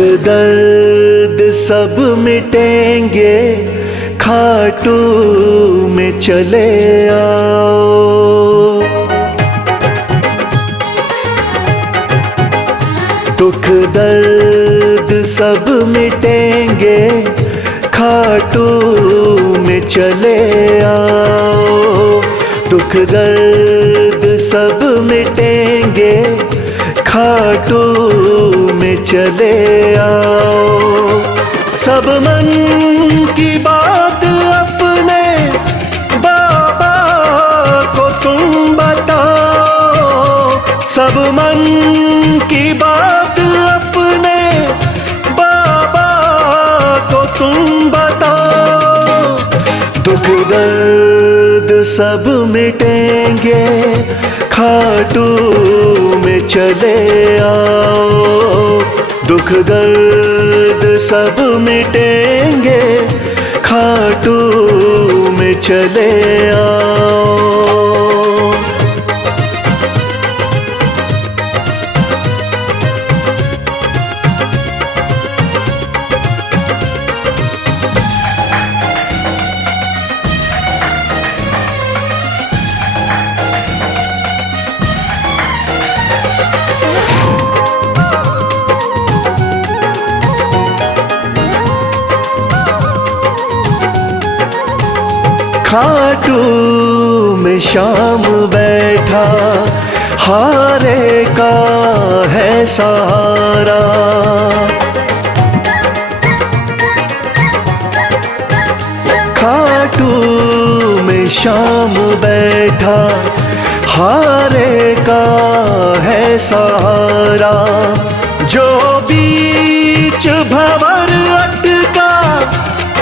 दर्द सब मिटेंगे, खाटू में चले आओ। दुख दर्द सब मिटेंगे, खाटू में चले आओ। दुख दर्द सब मिटेंगे, खाटू में चले आओ। सब मन की बात अपने बाबा को तुम बताओ। सब मन की बात अपने बाबा को तुम बताओ। दुख दर्द सब मिटेंगे, खाटू में चले आओ। दुख दर्द सब मिटेंगे, खाटू में चले आओ। खाटू में शाम बैठा, हारे का है सहारा। खाटू में शाम बैठा, हारे का है सहारा। जो बीच भंवर अटका,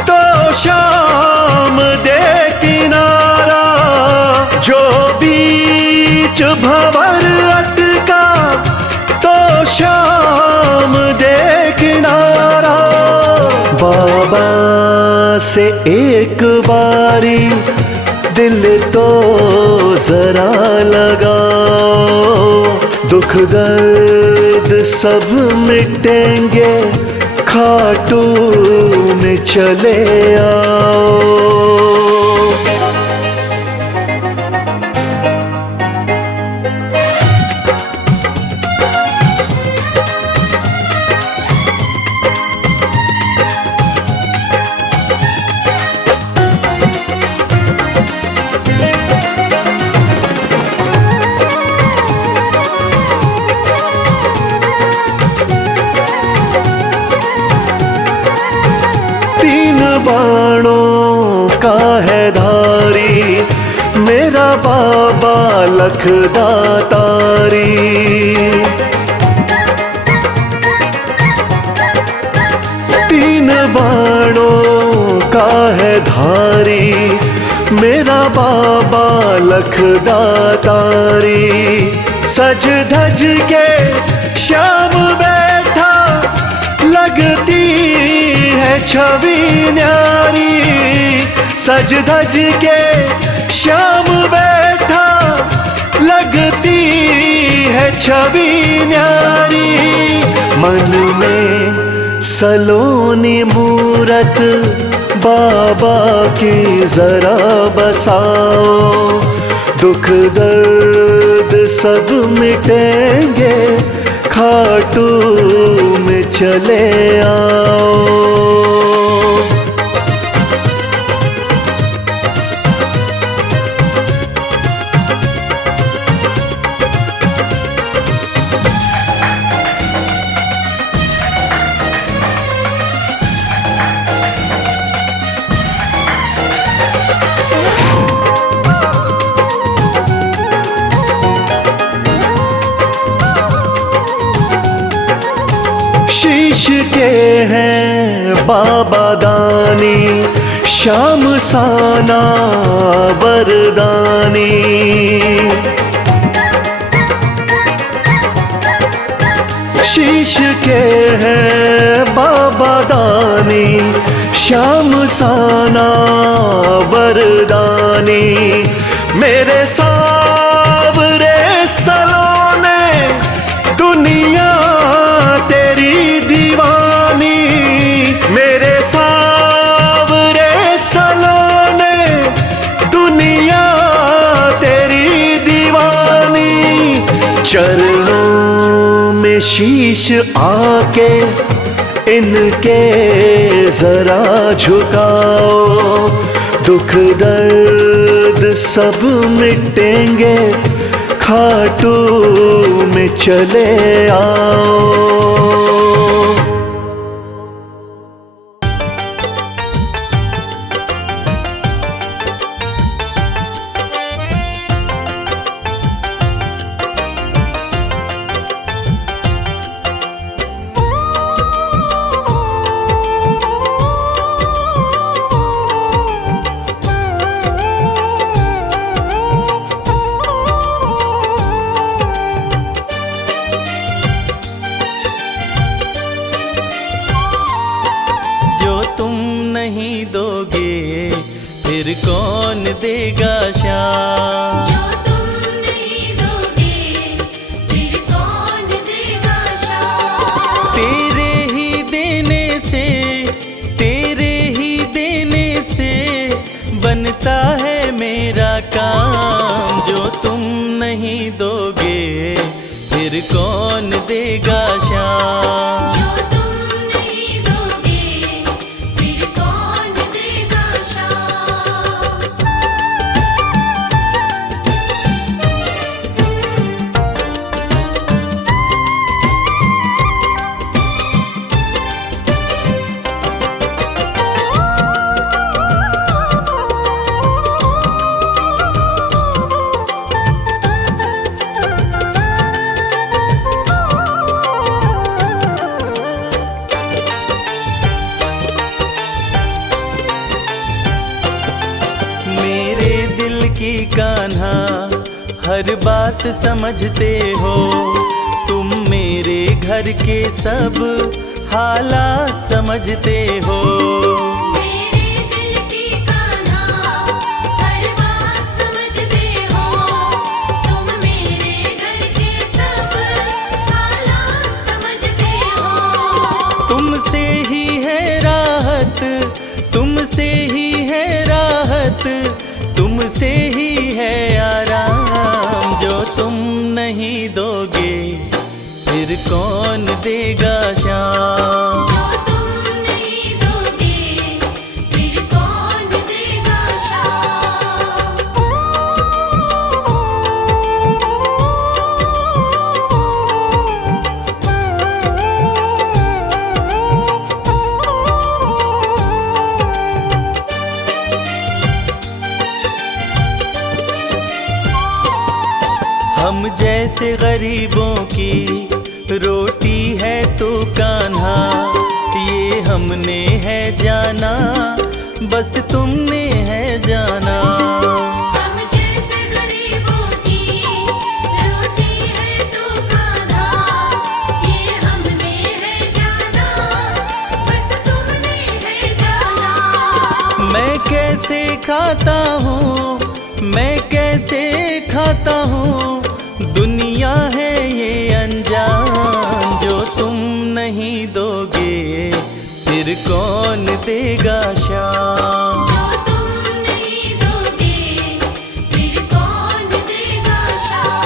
तो शाम दे किनारा। जो बीच भंवर अटका, तो शाम दे किनारा। बाबा से एक बारी दिल तो जरा लगाओ। दुख दर्द सब मिटेंगे, खाटू में चले आओ। बाणों का है धारी, मेरा बाबा लखदातारी। तीन बाणों का है धारी, मेरा बाबा लखदातारी। सज धज के श्याम बैठा, लगती है छवि न्यारी। सज धज के श्याम बैठा, लगती है छवि न्यारी। मन में सलोनी मूरत बाबा की जरा बसाओ। दुख दर्द सब मिटेंगे, खाटू में चले आओ। शीश के हैं बाबा दानी, श्याम साना वरदानी। शीश के हैं बाबा दानी, श्याम साना वरदानी। मेरे सांवरे सलोने, दुनिया तेरी दीवानी। चरणों में शीश आके इनके जरा झुकाओ, दुख दर्द सब मिटेंगे, खाटू में चले आओ। फिर कौन देगा शाम? जो तुम नहीं दोगे फिर कौन देगा शाम? तेरे ही देने से बनता है मेरा काम। जो तुम नहीं दोगे फिर कौन देगा शाम? जो तुम नहीं दोगे फिर कौन देगा शाम? की कान्हा हर बात समझते हो, तुम मेरे घर के सब हालात समझते हो। मेरे दिल की कान्हा हर बात समझते हो, तुम मेरे घर के सब हालात समझते हो। तुमसे ही है राहत, तुमसे ही है राहत, तुमसे ही है आराम। जो तुम नहीं दोगे फिर कौन देगा शाम? जो तुम नहीं दोगे फिर कौन देगा शाम? हम जैसे गरीबों की रोटी है तो कान्हा, ये हमने है जाना, बस तुमने है जाना। हम जैसे गरीबों की रोटी है तो कान्हा, ये हमने है जाना, बस तुमने है जाना। मैं कैसे खाता हूँ, मैं कैसे खाता हूँ, दुनिया है ये अनजान। जो तुम नहीं दोगे फिर कौन देगा शाम? जो तुम नहीं दोगे फिर कौन देगा शाम?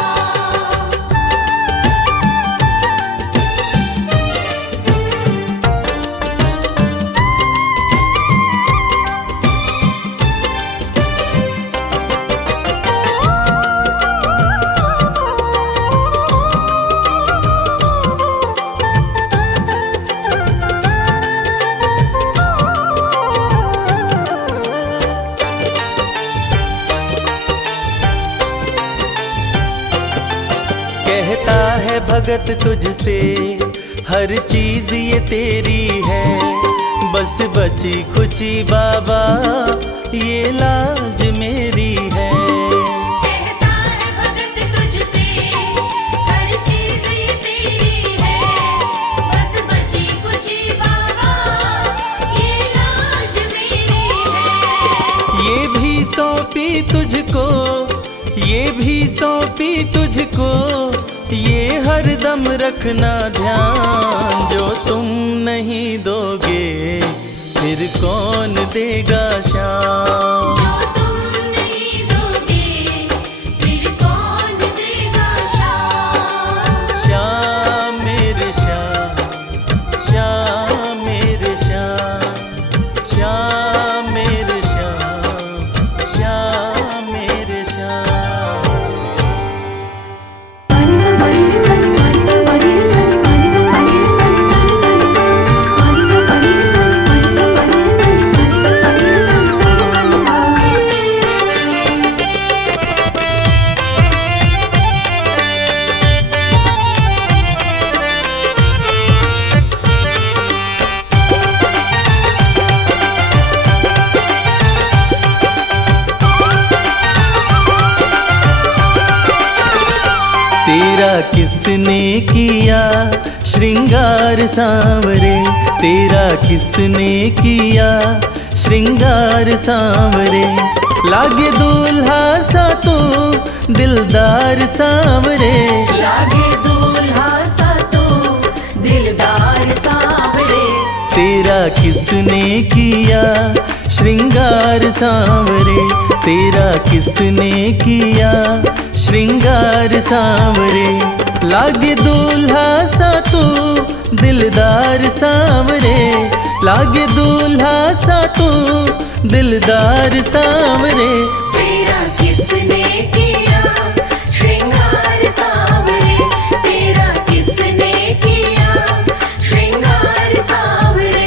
कहता है भगत तुझसे हर चीज ये तेरी है, बस बची खुची बाबा ये लाज मेरी है। कहता है भगत तुझसे हर चीज ये तेरी है, बस बची कुची बाबा ये लाज मेरी है। ये भी सौंपी तुझको, ये भी सौंपी तुझको, ये हर दम रखना ध्यान। जो तुम नहीं दोगे फिर कौन देगा शाम? जो तुम नहीं दोगे फिर कौन देगा शाम? तेरा किसने किया श्रृंगार सांवरे, तेरा किसने किया श्रृंगार सांवरे। लागे दूल्हा सा तू दिलदार सांवरे, लागे दूल्हा सा तू दिलदार सांवरे। तेरा किसने किया श्रृंगार सांवरे, तेरा किसने किया श्रृंगार सांवरे। लागे दूल्हा सा तू दिलदार सांवरे, लागे दूल्हा सा तू दिलदार सांवरे। तेरा किसने किया श्रृंगार सांवरे, तेरा किसने किया श्रृंगार सांवरे।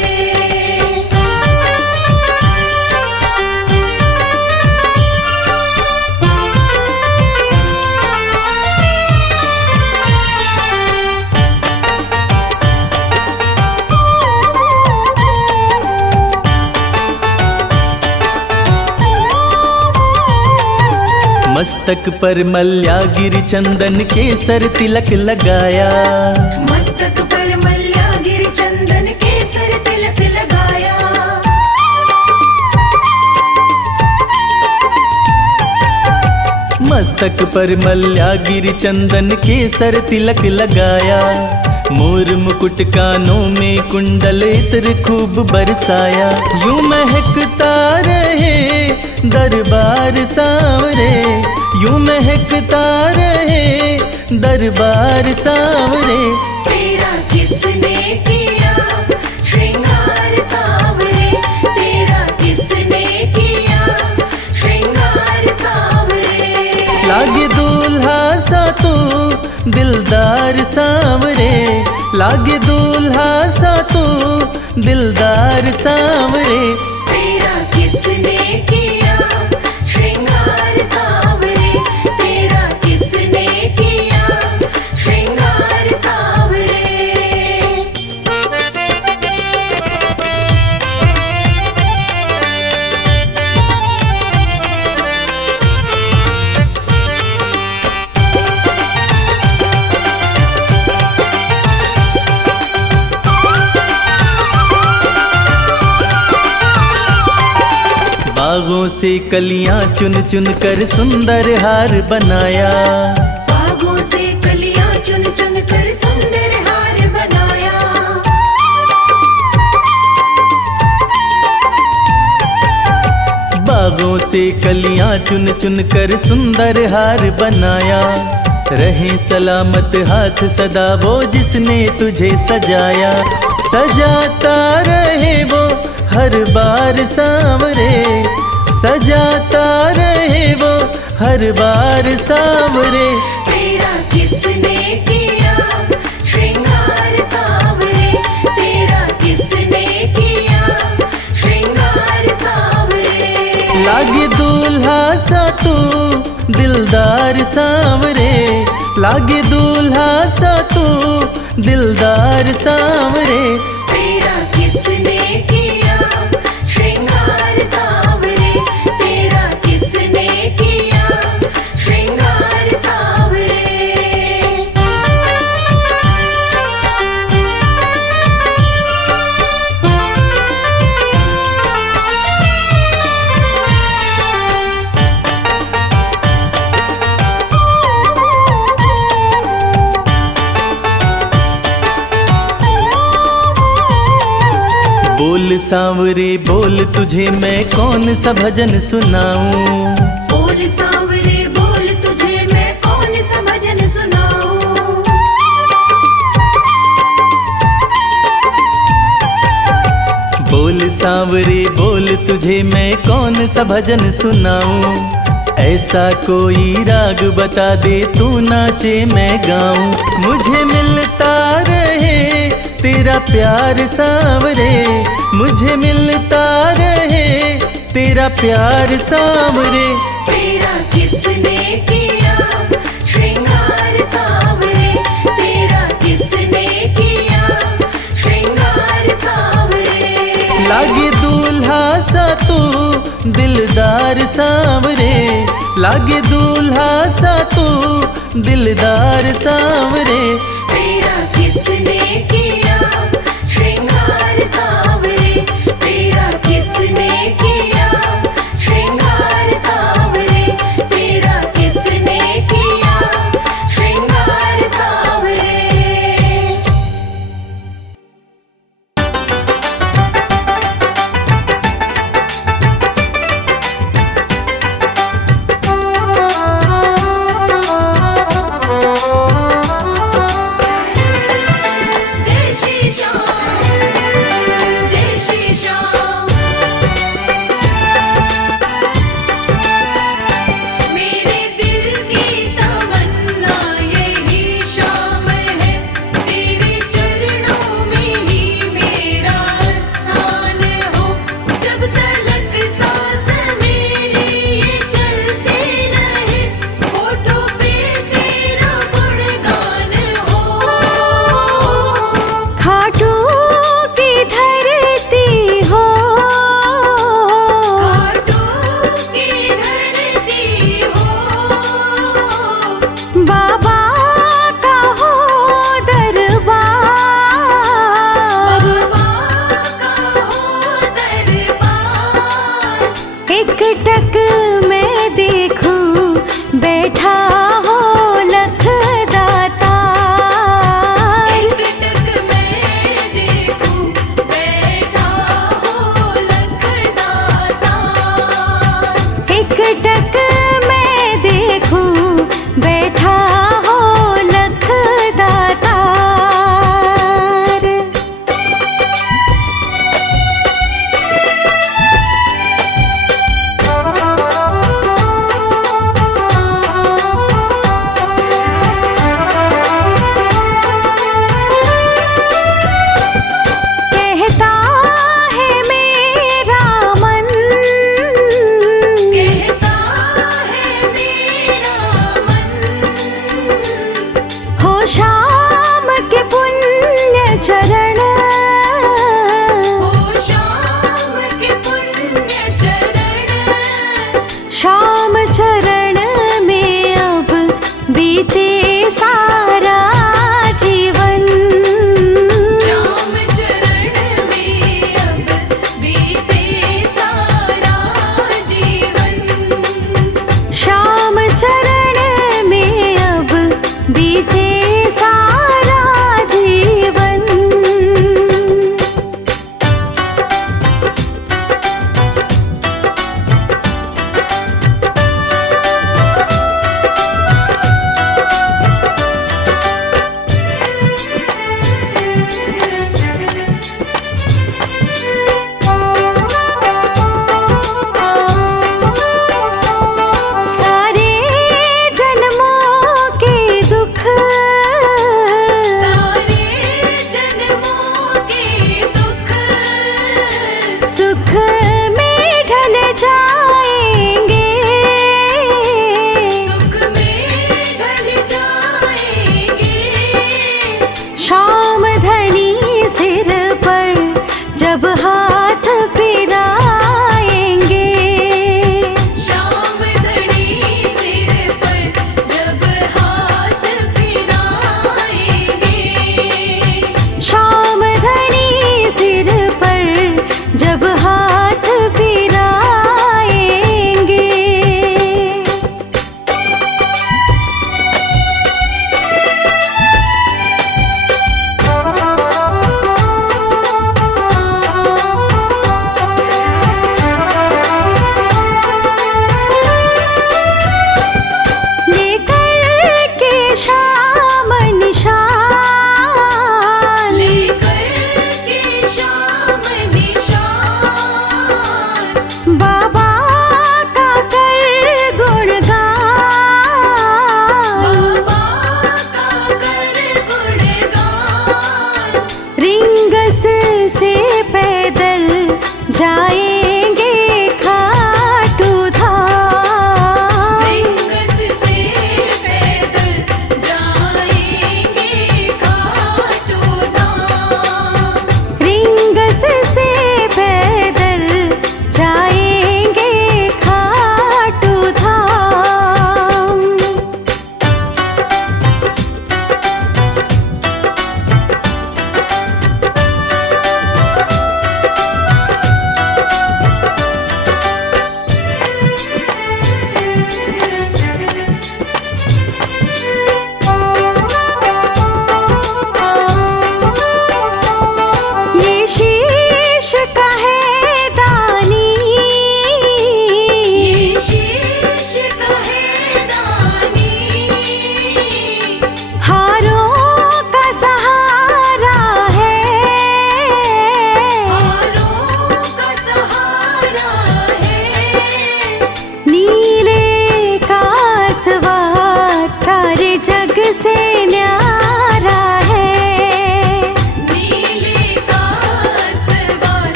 मस्तक पर मल्यागिरी चंदन केसर तिलक लगाया, मस्तक पर मल्यागिरी चंदन केसर तिलक लगाया। मस्तक पर मल्यागिरी चंदन केसर तिलक लगाया। मोर मुकुट कानों में कुंडल इत्र खूब बरसाया। यूं महकता रहे दरबार सांवरे, यूं महकता रहे दरबार सांवरे। तेरा किसने किया श्रृंगार सांवरे, तेरा किसने किया श्रृंगार सांवरे। लागे दूल्हा सा तू दिलदार सांवरे, लागे दूल्हा सा तू दिलदार सांवरे। तेरा किसने किया श्रृंगार सांवरे, तेरा किसने किया श्रृंगार सांवरे। बागों से कलियां चुन चुन कर सुंदर हार बनाया, बागों से कलियां चुन चुन कर सुंदर हार बनाया। बागों से कलियां चुन चुन कर सुंदर हार बनाया। रहे सलामत हाथ सदा वो जिसने तुझे सजाया, सजाता रहे वो हर बार सांवरे, सजाता रहे वो हर बार सांवरे। तेरा किसने किया श्रृंगार सांवरे, तेरा किसने किया श्रृंगार सांवरे। लागे दूल्हा सा तू दिलदार सांवरे, लागे दूल्हा सा तू दिलदार सांवरे। तेरा किसने किया श्रृंगार सांवरे, तेरा किसने किया श्रृंगार सांवरे। बोल सांवरे बोल तुझे मैं कौन सा भजन सुनाऊं, बोल सांवरे बोल तुझे मैं कौन सा भजन सुनाऊं। बोल सांवरे बोल तुझे मैं कौन सा भजन सुनाऊं। ऐसा कोई राग बता दे तू नाचे मैं गाऊं। मुझे मिलता रहे तेरा प्यार सांवरे, मुझे मिलता रहे तेरा प्यार सांवरे। तेरा किसने किया श्रृंगार सांवरे, तेरा किसने किया श्रृंगार सांवरे। लागे दूल्हा सा तू दिलदार सांवरे, लागे दूल्हा सा तू दिलदार सांवरे। तेरा किसने किया श्रृंगार सांवरे, तेरा किसने किया श्रृंगार सांवरे, तेरा किसने किया श्रृंगार सांवरे।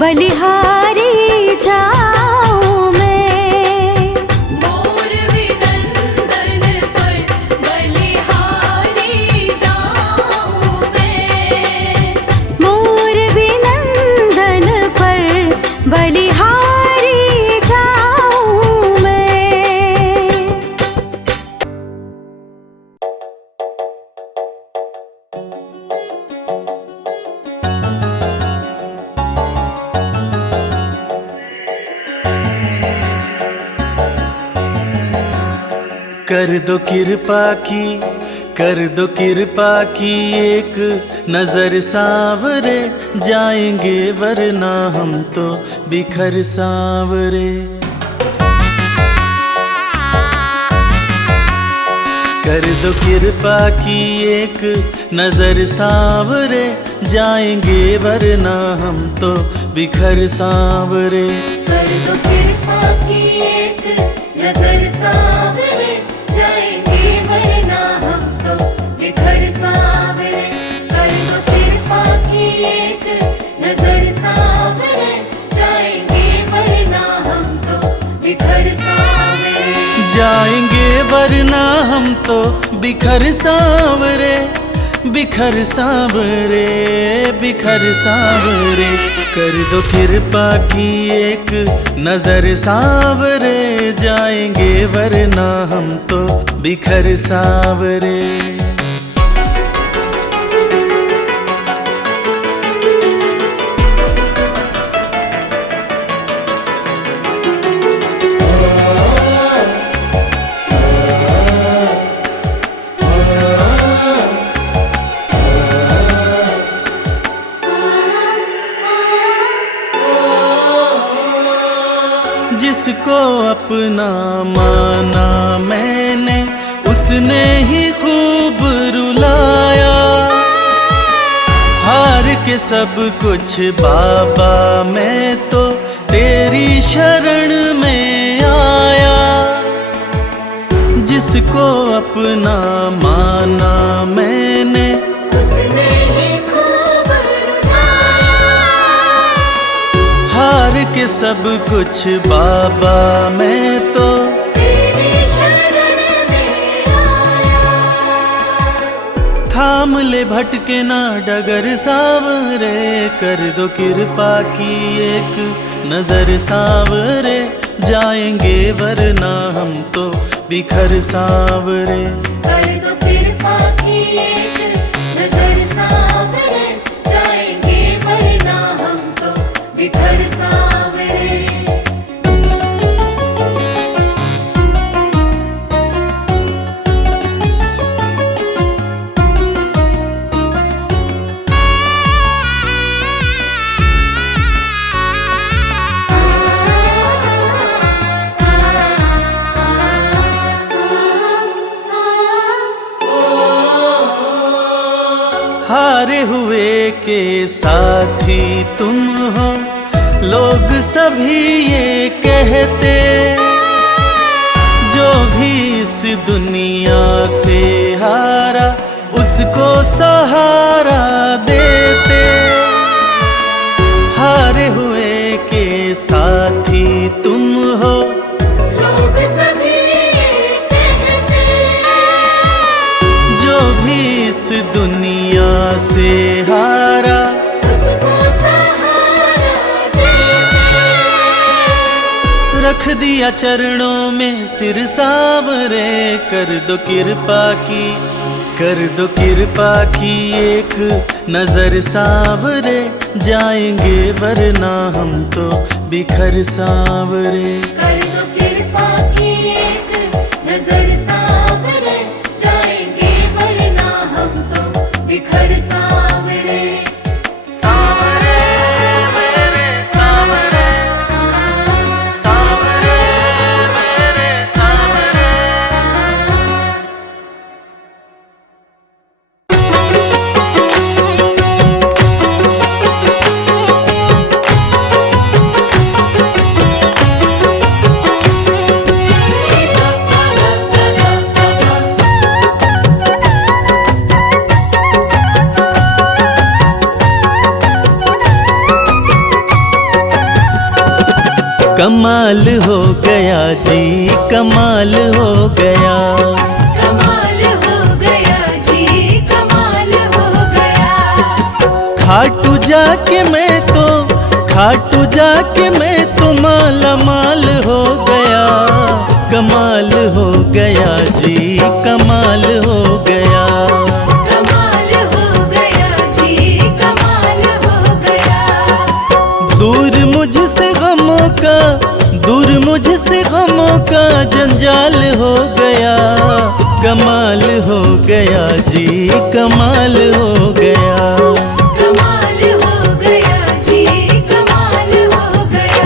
बलिहारी जाऊं मैं। मोर विनंदन पर बलिहारी जाऊं मैं। मोर विनंदन पर बलिहारी जाऊं मैं। कर दो कृपा की, कर दो कृपा की, एक नजर सांवरे जाएंगे वरना हम तो बिखर सांवरे। कर दो कृपा की, एक नजर सांवरे जाएंगे वरना हम तो बिखर सांवरे। कर दो कृपा की एक नजर सांवरे जाएंगे वरना हम तो बिखर सांवरे। कर दो कृपा की एक नजर सांवरे जाएंगे वरना हम तो बिखर सांवरे। जाएंगे वरना हम तो बिखर सांवरे, बिखर सांवरे, बिखर सांवरे। कर दो कृपा की एक नजर सांवरे जाएंगे वरना हम तो बिखर सांवरे। जिसको अपना माना मैंने उसने ही खूब रुलाया। हार के सब कुछ बाबा मैं तो तेरी शरण में आया। जिसको अपना माना मैंने उसने ही खूब रुलाया। हार के सब कुछ बाबा मैं तो तेरी शरण में आया। थाम ले भटके ना डगर सांवरे। कर दो कृपा की एक नजर सांवरे जाएंगे वरना हम तो बिखर सांवरे। कर दो कृपा की एक नजर सांवरे जाएंगे वरना हम तो बिखर सांवरे। हारे हुए के साथी तुम हो, लोग सभी ये कहते। जो भी इस दुनिया से हारा उसको सहारा देते। हारे हुए के साथी तुम हो, लोग सभी ये कहते। जो भी इस दुनिया से हारा उसको सहारा देते। रख दिया चरणों में सिर सांवरे। कर दो कृपा की, कर दो कृपा की एक नजर सांवरे जाएंगे वरना हम तो बिखर सांवरे। कर दो कृपा की एक नजर सांवरे जाएंगे वरना हम तो बिखर सांवरे। कमाल हो गया जी, कमाल हो गया। कमाल हो गया जी, कमाल हो गया। खाटू जाके मैं तो माला माल हो गया। कमाल हो गया जी, कमाल हो गया। कमाल हो गया जी, कमाल हो गया। दूर मुझसे गमों का जंजाल हो गया। कमाल हो गया जी, कमाल हो गया। कमाल हो गया जी, कमाल हो गया।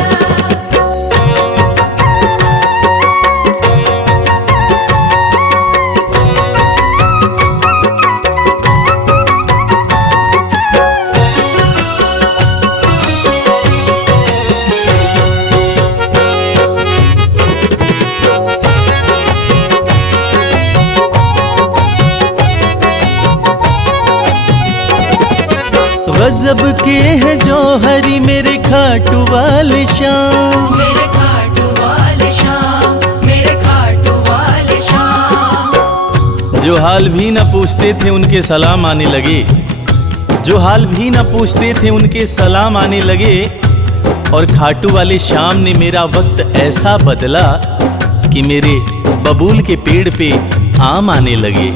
गजब के हैं जौहरी मेरे खाटू वाले शाम। मेरे खाटू वाले शाम, मेरे खाटू वाले शाम। जो हाल भी न पूछते थे उनके सलाम आने लगे। जो हाल भी न पूछते थे उनके सलाम आने लगे। और खाटू वाले शाम ने मेरा वक्त ऐसा बदला कि मेरे बबूल के पेड़ पे आम आने लगे।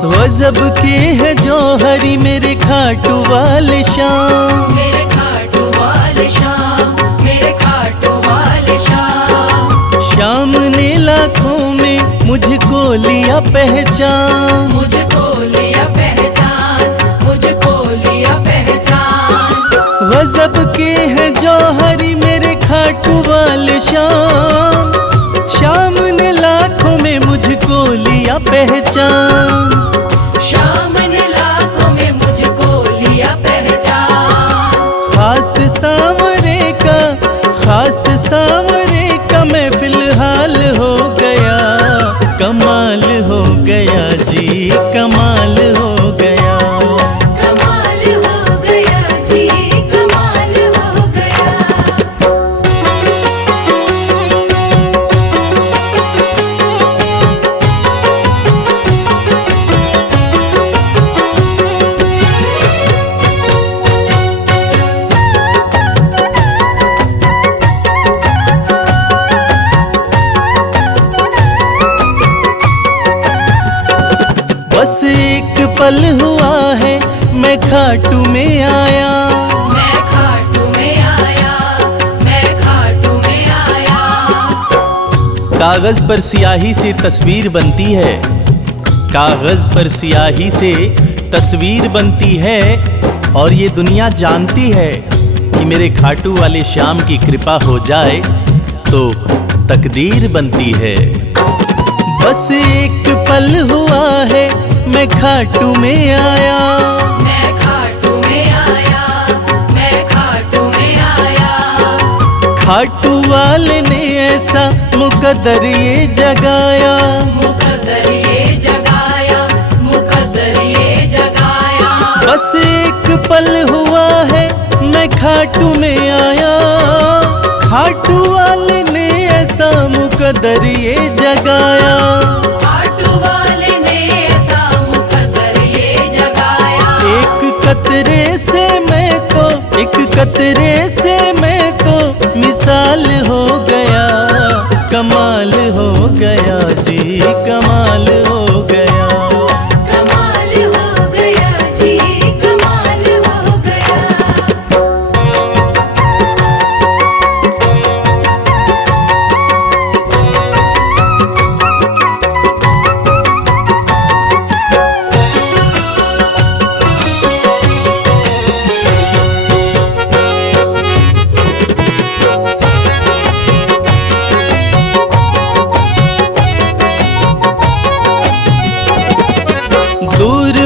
गजब के हैं जौहरी मेरे खाटू वाले शाम। मेरे खाटू वाले शाम, मेरे खाटू वाले शाम। शाम ने लाखों में मुझको लिया पहचान। मुझको लिया पहचान, मुझको लिया पहचान। गजब के हैं जौहरी मेरे खाटू वाले शाम। शाम ने लाखों में मुझको लिया पहचान। शाम ने लाखों में मुझको लिया पहचान। खास सांवरे का मैं फिलहाल हो गया। कमाल हो गया जी, कमाल हो गया। कमाल हो गया जी, कमाल हो गया। बस एक पल हुआ है मैं खाटू में आया। मैं खाटू में आया, मैं खाटू में आया। कागज पर स्याही से तस्वीर बनती है। कागज पर स्याही से तस्वीर बनती है। और ये दुनिया जानती है कि मेरे खाटू वाले शाम की कृपा हो जाए तो तकदीर बनती है। बस एक पल हुआ है मैं खाटू में आया। मैं खाटू में आया, मैं खाटू में आया। खाटू वाले ने ऐसा मुकद्दर ये जगाया। मुकद्दर ये जगाया, मुकद्दर ये जगाया। बस एक पल हुआ है मैं खाटू में आया। खाटू वाले ने ऐसा मुकद्दर ये जगाया। खाटू वाले ने ऐसा मुकद्दर ये जगाया। एक कतरे से मैं तो मिसाल हो गया। कमाल हो गया जी, कमाल हो गया। कमाल हो गया जी, कमाल हो गया।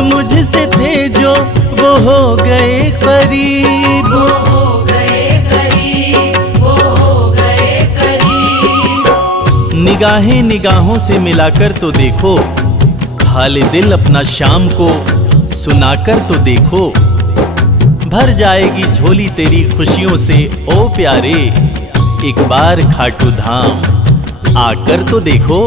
मुझसे थे जो वो हो गए करीब। वो हो गए करीब, वो हो गए करीब। निगाहें निगाहों से मिलाकर तो देखो। हाल दिल अपना शाम को सुनाकर तो देखो। भर जाएगी झोली तेरी खुशियों से ओ प्यारे। एक बार खाटू धाम आकर तो देखो।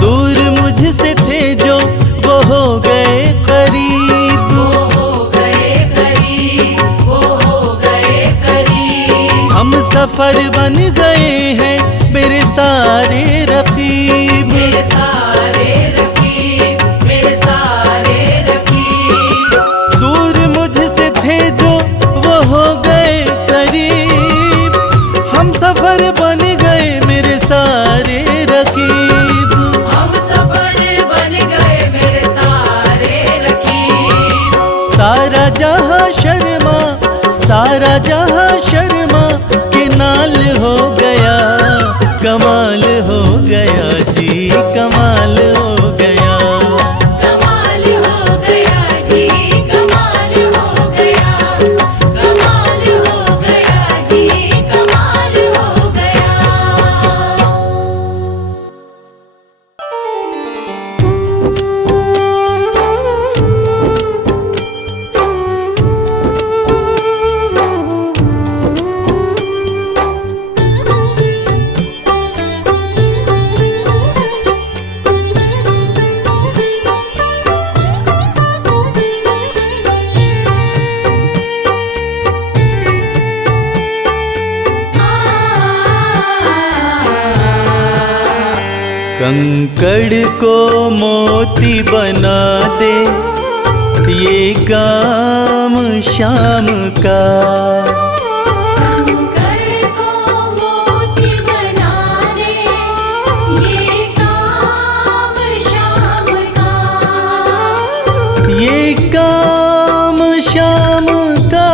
दूर मुझसे थे जो वो हो गए करीब, वो हो गए करीब, वो हो गए करीब। हम सफर बन गए हैं मेरे सारे रकीब, मेरे सारे रकीब, मेरे सारे रकीब। दूर मुझसे थे जो वो हो गए करीब, हम सफर बन गए मेरे सारे रकीब। हम सफर बन गए मेरे सारे रकीब। सारा जहां शर्मा, सारा जहां शर्मा के नाल हो गया, कमाल हो गया जी, कमाल हो गया। कमाल हो गया जी, कमाल हो गया, कमाल हो गया जी, कमाल हो गया। कंकड़ को मोती बना दे ये काम शाम का, कंकड़ को मोती बना दे ये काम शाम का, ये काम शाम का,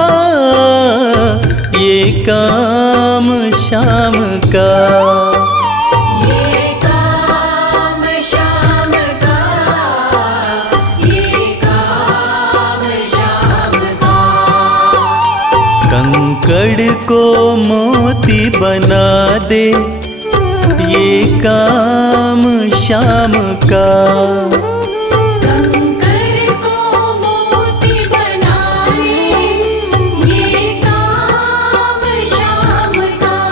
ये काम शाम का। ये काम शाम का, ये काम शाम का। कंकड़ को मोती बना दे ये काम शाम का, कंकड़ को मोती बना दे ये काम शाम का।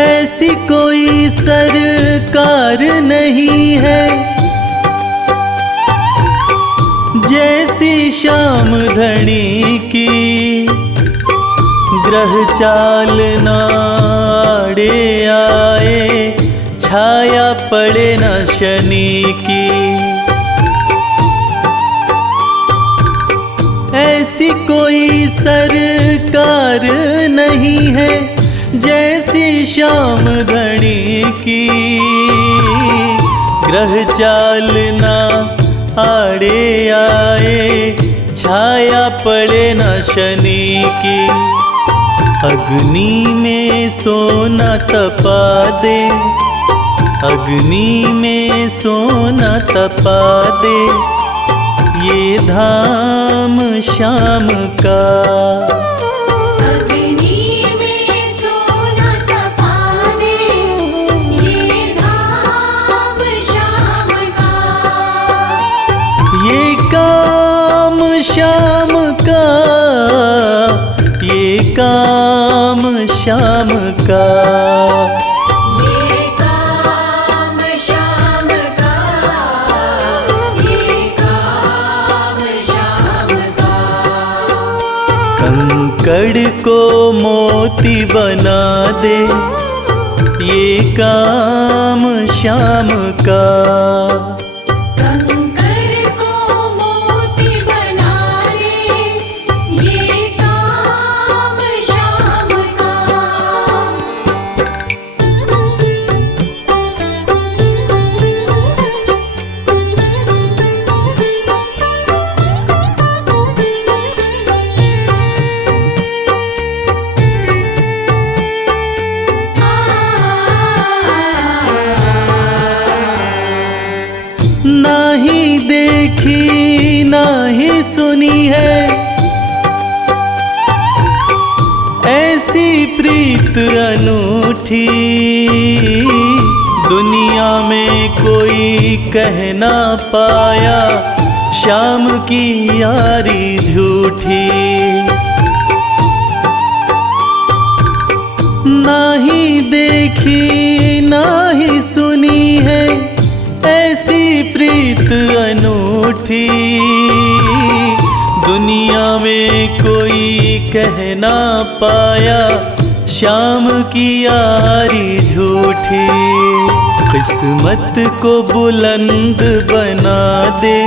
ऐसी कोई सरकार नहीं है जैसी श्याम धनी की, ग्रह चाल नाड़े आए छाया पड़े न शनि की। ऐसी कोई सरकार नहीं है जैसी श्याम धनी की, ग्रह चाल ना आड़े आए छाया पड़े न शनि की। अग्नि में सोना तपा दे, अग्नि में सोना तपा दे ये धाम शाम का। अग्नि में सोना तपा दे ये धाम शाम का। ये काम शाम का, ये काम शाम का। ये काम शाम का, ये काम शाम का। कंकड़ को मोती बना दे ये काम शाम का। कंकड़ को मोती बना दे ये काम शाम का। देखी ना ही सुनी है, ऐसी प्रीत अनूठी दुनिया में कोई कह ना पाया, शाम की यारी झूठी। ना ही देखी ना ही सुनी है, ऐसी प्रीत अनूठी दुनिया में कोई कह ना पाया, शाम की यारी झूठी। किस्मत को बुलंद बना दे,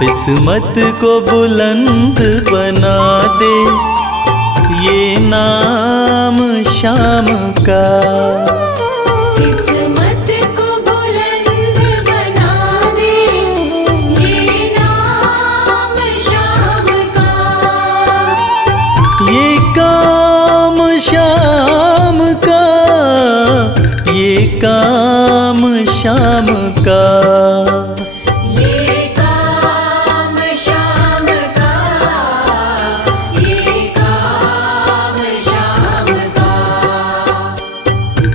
किस्मत को बुलंद बना दे, ये नाम शाम का। किस्मत को बुलंद बना दे, ये नाम शाम का। ये काम शाम का, ये काम शाम का। ये काम शाम का, ये काम शाम का।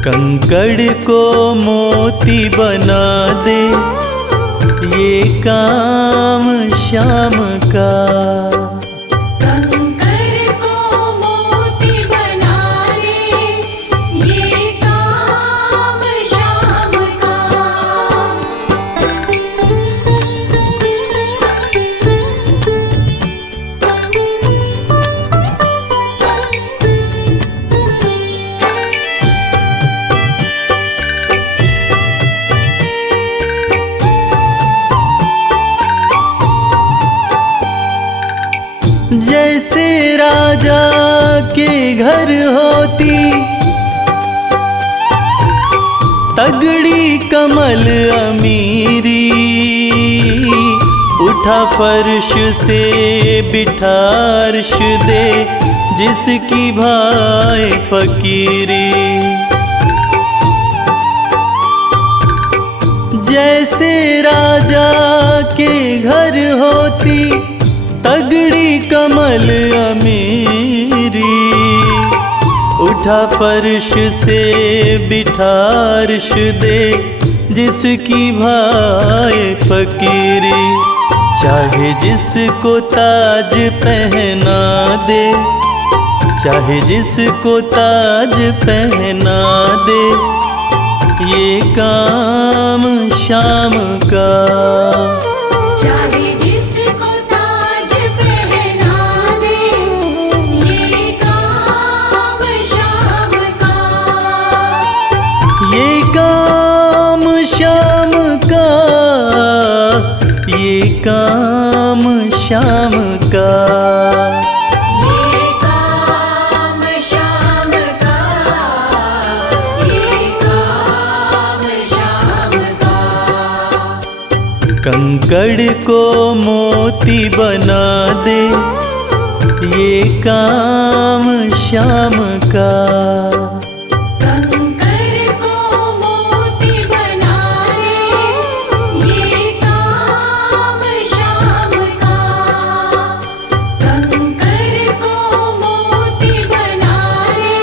कंकड़ को मोती बना दे, ये काम शाम का। कंकर को मोती बना दे, ये काम शाम का। जैसे राजा के घर होती तगड़ी कमल अमीरी, उठा फर्श से बिठा अर्श दे, जिसकी भाई फकीरी। जैसे राजा के घर होती तगड़ी कमल अमीरी, उठा फर्श से बिठा अर्श दे, जिसकी भाई फकीरी। चाहे जिसको ताज पहना दे, चाहे जिसको ताज पहना दे, ये काम शाम का। चाहे जिसको ताज पहना दे, ये काम शाम का। ये काम शाम का, ये काम शाम का। ये काम शाम का, ये काम शाम का। कंकड़ को मोती बना दे, ये काम शाम का। कंकर को मोती बना दे, ये काम शाम का। कंकर को मोती बना दे,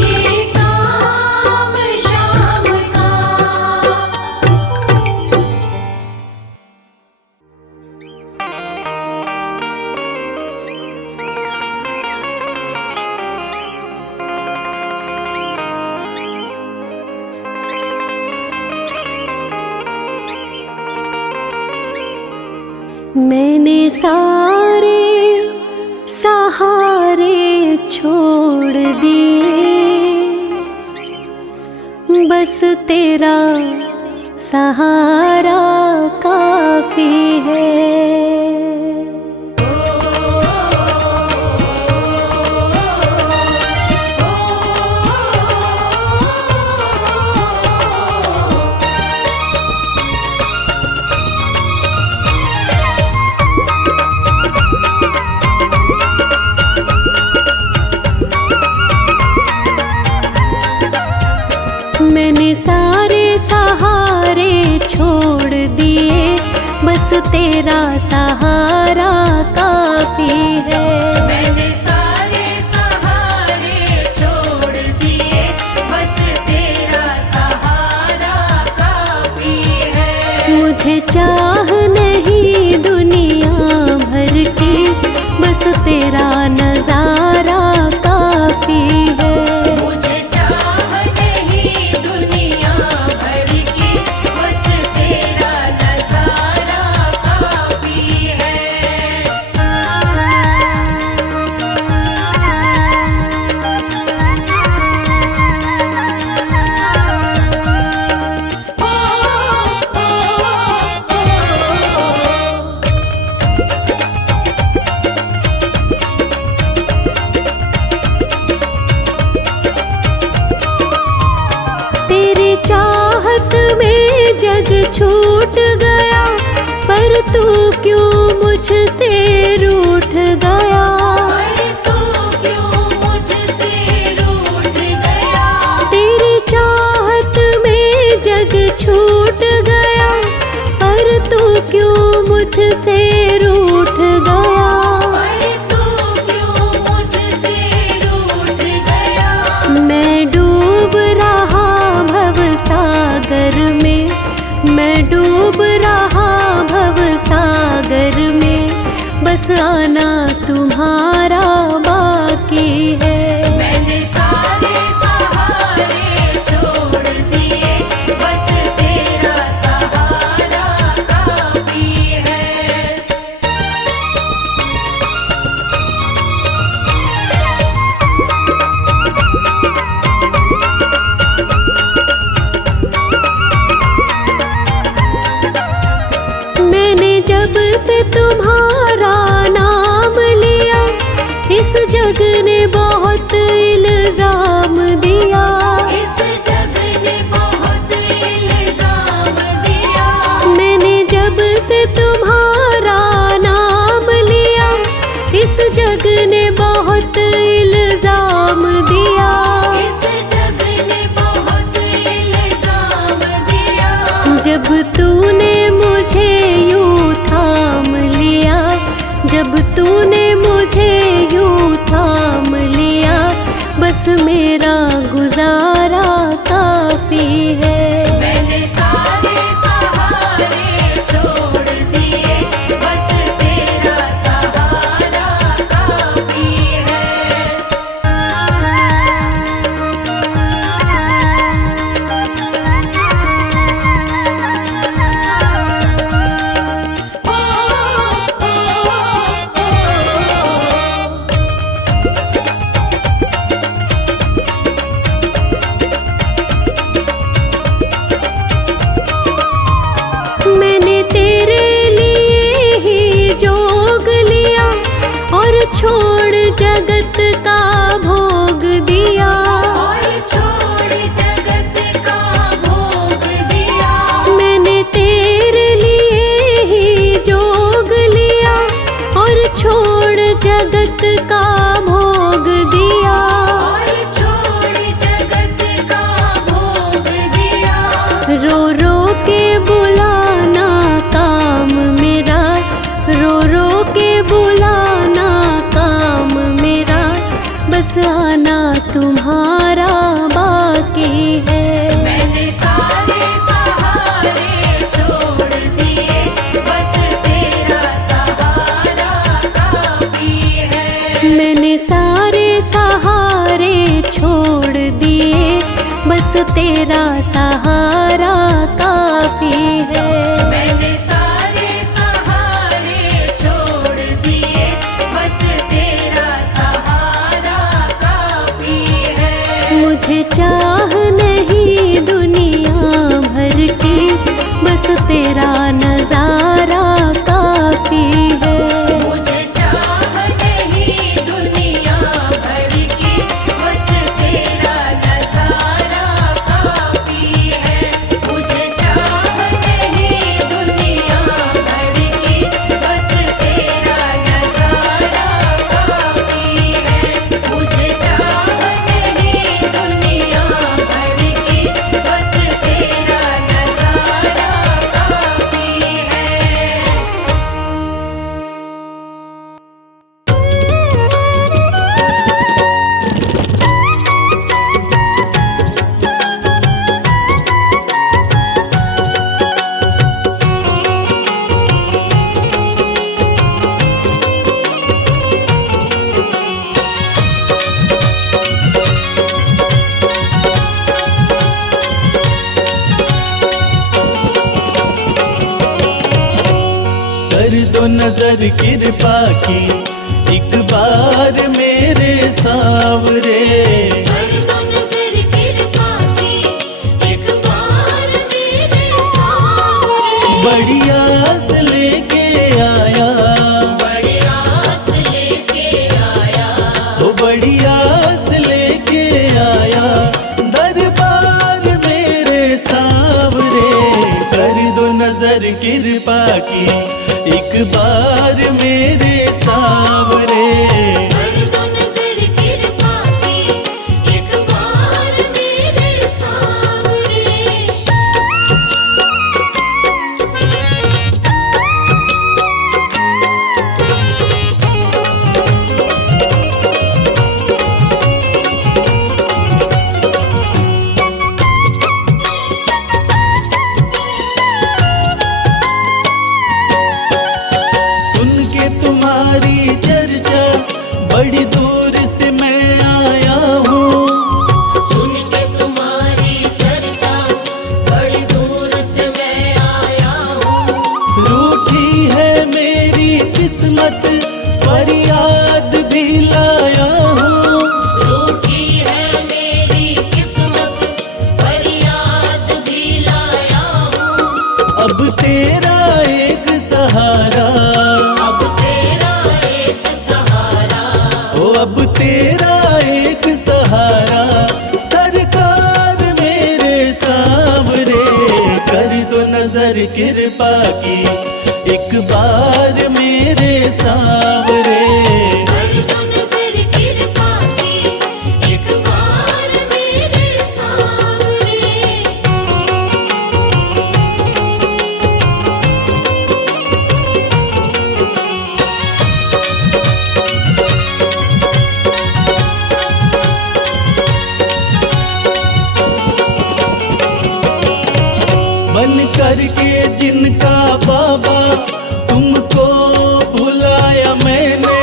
ये काम शाम का। मैंने सारे सहारे छोड़ दिए, बस तेरा सहारा काफी है। मैंने सारे सहारे छोड़ दिए, बस तेरा सहारा काफी है। मैंने सारे सहारे छोड़ दिए, बस तेरा सहारा काफी है। मुझे चाह नहीं दुनिया भर की, बस तेरा नजारा काफी है। मुझे चाह नहीं दुनिया भर की, बस तेरा नजारा काफी है। तेरी चाहत में जग छूट गया, पर तू क्यों मुझसे रूठ गया। पर तू क्यों मुझसे रूठ गया। तेरी चाहत में जग छूट गया, पर तू क्यों मुझसे रूठ गया। पर तू क्यों मुझसे रूठ गया। मैं डूब रहा भव सागर में, मैं डूब रहा भव सागर में, बस आना तुम्हारा बाकी है। मैंने सारे सहारे छोड़ दिए, बस तेरा सहारा काफी है। मैंने जब से तुम्हारा नाम लिया, इस जग ने बहुत इल्जाम दिया। इस जग ने बहुत इल्जाम दिया। मैंने जब से तुम्हारा नाम लिया, इस जग ने बहुत इल्जाम दिया। इस जग ने बहुत इल्जाम दिया। जब तूने मुझे यूं थाम लिया, जब तूने मुझे यूं थाम लिया, बस मेरा गुजारा काफी है। मैंने सारे सहारे छोड़ दिए, बस तेरा सहारा काफी है। मैंने तेरे लिए ही जोग लिया, और छोड़ जगत का भोग दिया। और छोड़ जगत का भोग दिया। मैंने तेरे लिए ही जोग लिया, और छोड़ जगत का भोग दिया। और छोड़ जगत का भोग दिया। रो रो के बुलाना काम मेरा, रो रो के बुलाना काम मेरा, बस आना तुम्हारा बाकी है। मैंने सारे सहारे छोड़ दिए, बस तेरा सहारा काफी है। मैंने सारे सहारे छोड़ दिए, बस तेरा सहारा काफी है। मैंने सारे सहारे छोड़ दिए, बस तेरा सहारा काफी है। मुझे चाह नहीं दुनिया भर की, बस तेरा नजारा काफी है। मुझे चाह नहीं दुनिया भर की, बस तेरा नजारा काफी है। मुझे चाह नहीं दुनिया भर की, बस तेरा नजारा काफी है। मुझे चाह नहीं दुनिया भर की, बस तेरा नजारा काफी दो नजर कृपा की एक बार मेरे सांवरे। कर दो नजर कृपा की एक बार मेरे सांवरे। बड़ी आस लेके आया, बड़ी आस लेके आया, ओ बड़ी आस लेके आया दरबार मेरे सांवरे। कर दो नजर कृपा की एक बार मेरे सांवरे। कर दो नजर कृपा की एक बार मेरे सांवरे। सुन के तुम्हारी चर्चा बड़ी दूर से मैं आया हूँ। सुन के तुम्हारी चर्चा बड़ी दूर से मैं आया हूँ। रूठी है मेरी किस्मत फरियाद भी लाया हूँ। रूठी है मेरी किस्मत फरियाद भी लाया हूँ। अब तेरा एक सहारा, अब तेरा एक सहारा, ओ अब तेरा एक सहारा सरकार मेरे सांवरे। कर दो नजर कृपा की एक बार मेरे सांवरे। कर दो नजर कृपा की एक बार मेरे सांवरे। बन करके जिनका बाबा तुमको भुलाया मैंने।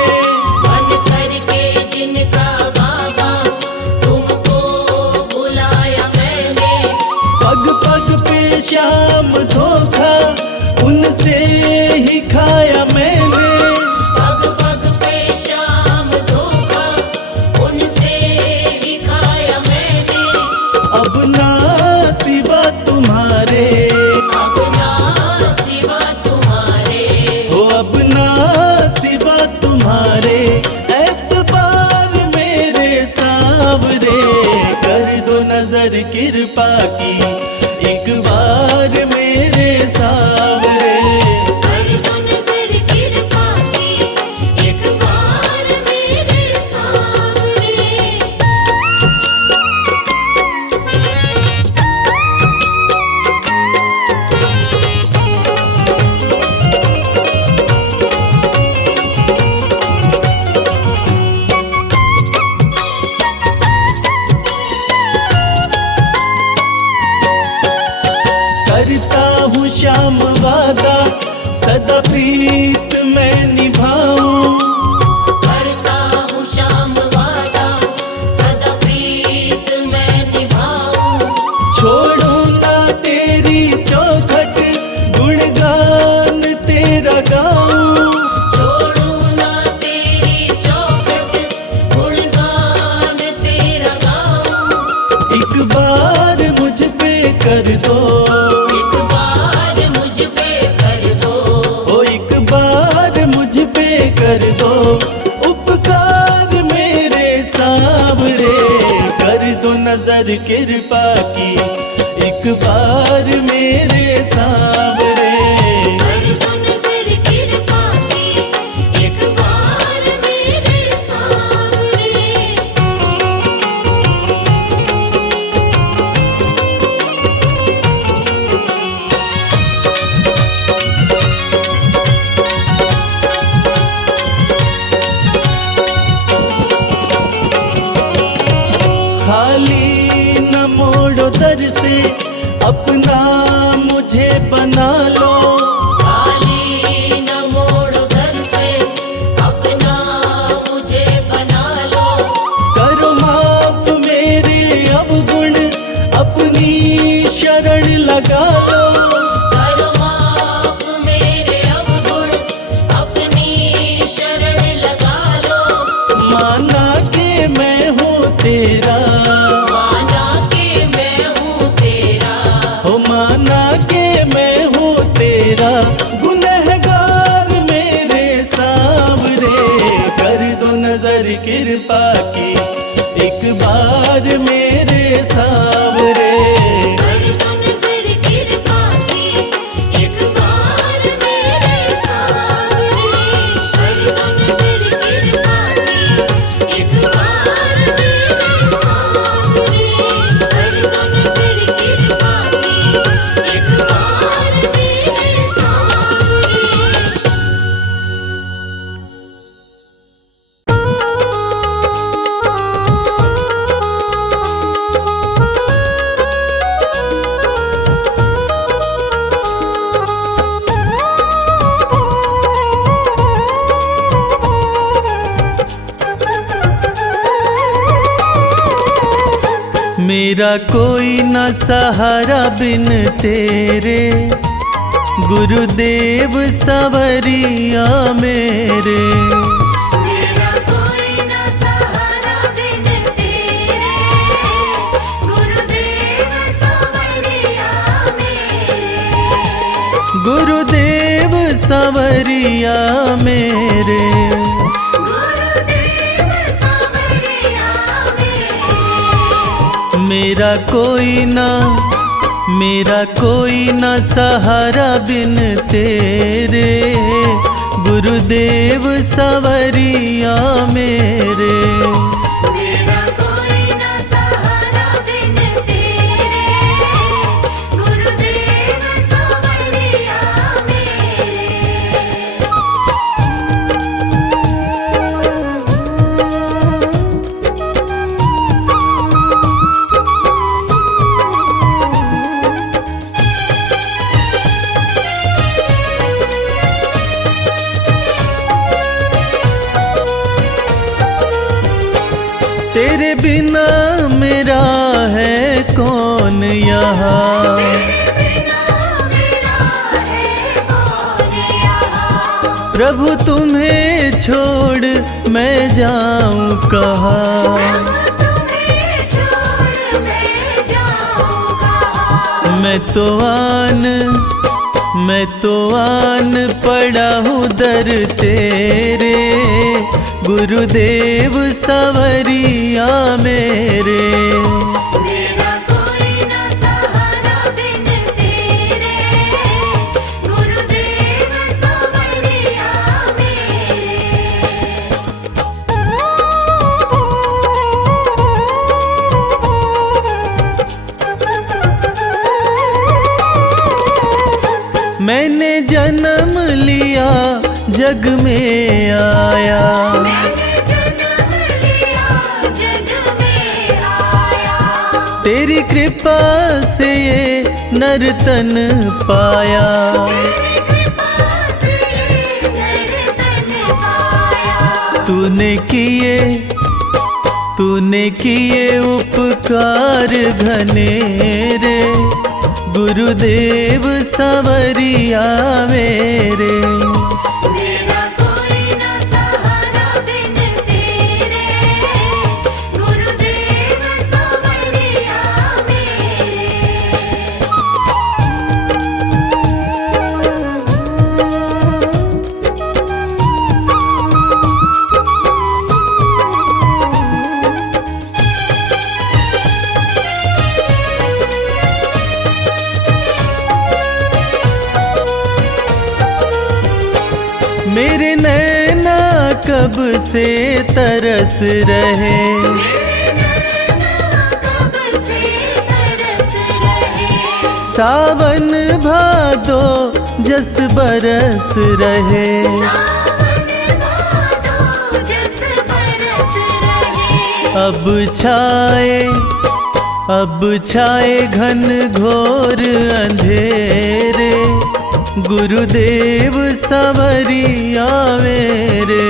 बन करके जिनका बाबा तुमको बुलाया मैंने। पग पग पे शाम धोखा उनसे ही खाया मैंने। पग पग पे शाम धोखा उनसे ही खाया मैंने। अब ना सिवा तुम्हारे, अब ना सिवा तुम्हारे, हो अब ना सिवा तुम्हारे एतबार मेरे सांवरे। कर दो नजर कृपा की एक बार मेरे सांवरे। कर दो नजर कृपा की एक बार मेरे सांवरे। करता हूँ श्याम वादा सदा प्रीत मैं निभाऊं। करता हूँ श्याम वादा सदा प्रीत मैं निभाऊं। छोड़ो ना तेरी चौखट गुणगान तेरा गाऊं। छोड़ू ना तेरी चौखट गुणगान तेरा गाऊं। एक बार मुझ पे कर दो, एक बार मुझ पे कर दो। ओ एक बार मुझ पे कर दो उपकार मेरे सांवरे। कर दो नजर कृपा की एक बार मेरे सांवरे। कर दो नजर कृपा की एक बार मेरे सांवरे। खाली न मोड़ो दर से अपना मुझे बना लो। खाली न मोड़ो दर से अपना मुझे बना लो। करो माफ मेरे अवगुण अपनी शरण लगा लो। करो माफ मेरे अवगुण मेरा कोई न सहारा बिन तेरे, गुरुदेव सवरिया मेरे। मेरा कोई न सहारा बिन तेरे, गुरुदेव सवरिया मेरे। गुरुदेव सवरिया मेरे। गुरुदेव सवरिया मेरे। मेरा कोई न सहारा बिन तेरे, गुरुदेव सवरिया मेरे। मेरा कोई न सहारा बिन तेरे, गुरुदेव सवरिया मेरे। तेरे बिना मेरा है कौन यहाँ, प्रभु तुम्हें छोड़ मैं जाऊं कहाँ। मैं तो आन पड़ा हूँ दर तेरे, गुरुदेव सवरिया मेरे। मेरा कोई न सहारा बिन तेरे, गुरुदेव सवरिया मेरे। मैंने जन्म लिया जग में आया, मैंने जन्म लिया जग में आया। तेरी कृपा से ये नर्तन पाया। तेरी कृपा से नर्तन पाया। तूने किए उपकार घनेरे, गुरुदेव सवरिया मेरे। मेरा कोई न सहारा बिन तेरे, गुरुदेव सवरिया मेरे। मेरे नैना कब से तरस रहे, कब से तरस रहे। सावन भादो जस बरस रहे। सावन भादो जस बरस रहे। अब छाए घन घोर अंधेरे, गुरुदेव सवरिया मेरे।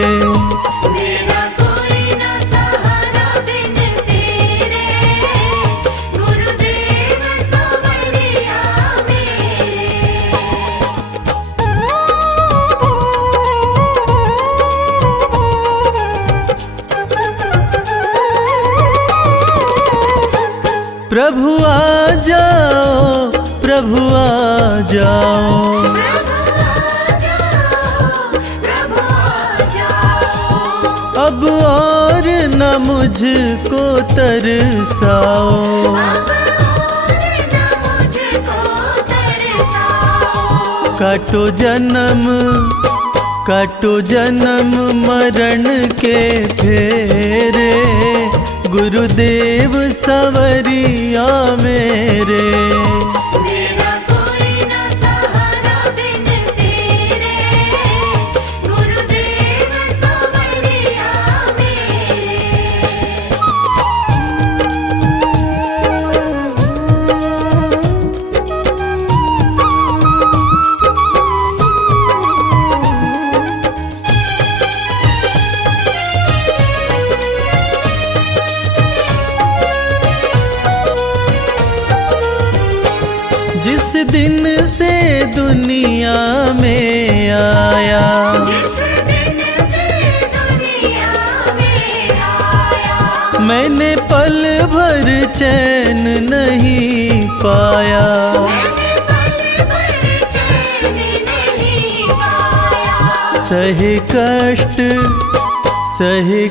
मेरा कोई न सहारा बिन तेरे, गुरुदेव सवरिया मेरे। प्रभु आ जाओ, प्रभु आ जाओ, प्रभु आ जाओ। अब और न मुझको तरसाओ। न मुझको तरसाओ। काटो जन्म मरण के फेरे, गुरुदेव सवरिया मेरे। मेरा कोई न सहारा बिन तेरे, गुरुदेव सवरिया मेरे। जिस दिन से दुनिया में आया, जिस दिन से दुनिया में आया, मैंने पल भर चैन नहीं पाया। मैंने पल भर चैन नहीं पाया। सहे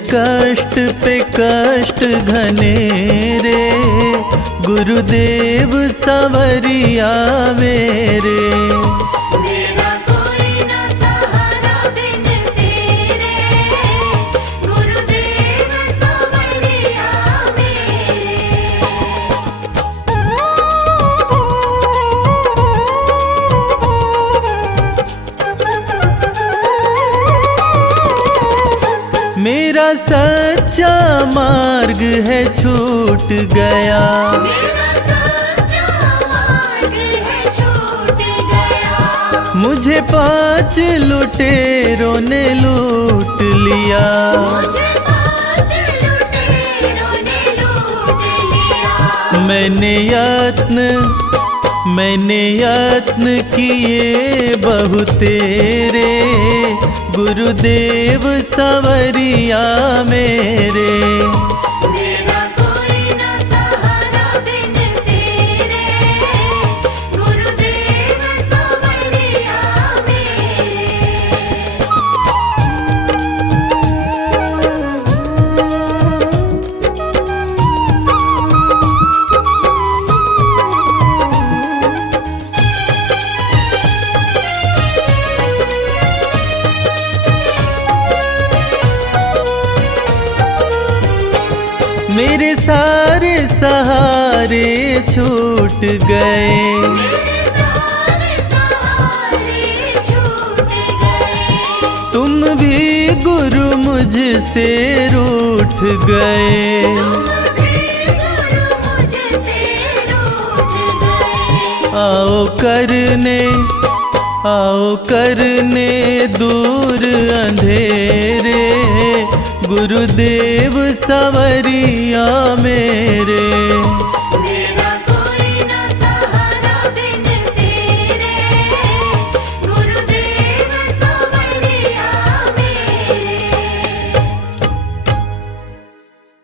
कष्ट पे कष्ट घने रे, गुरुदेव सवरिया मेरे। मेरा कोई न सहारा बिन तेरे, गुरुदेव सवरिया मेरे। मेरा सच्चा मार्ग है छूट गया, मेरा सच्चा मार्ग है छूट गया। मुझे 5 लुटेरों ने लूट लिया। मुझे 5 लुटेरों ने लूट लिया। मैंने यत्न किए बहु तेरे, गुरुदेव सवरिया मेरे। मेरा कोई न सहारा बिन तेरे, गुरुदेव सवरिया मेरे। मेरे सारे सहारे छूट गए, मेरे सारे सहारे छूट गए। तुम भी गुरु मुझसे रूठ गए। तुम भी गुरु मुझसे रूठ गए। आओ करने दूर अंधेरे, गुरुदेव सवरिया मेरे।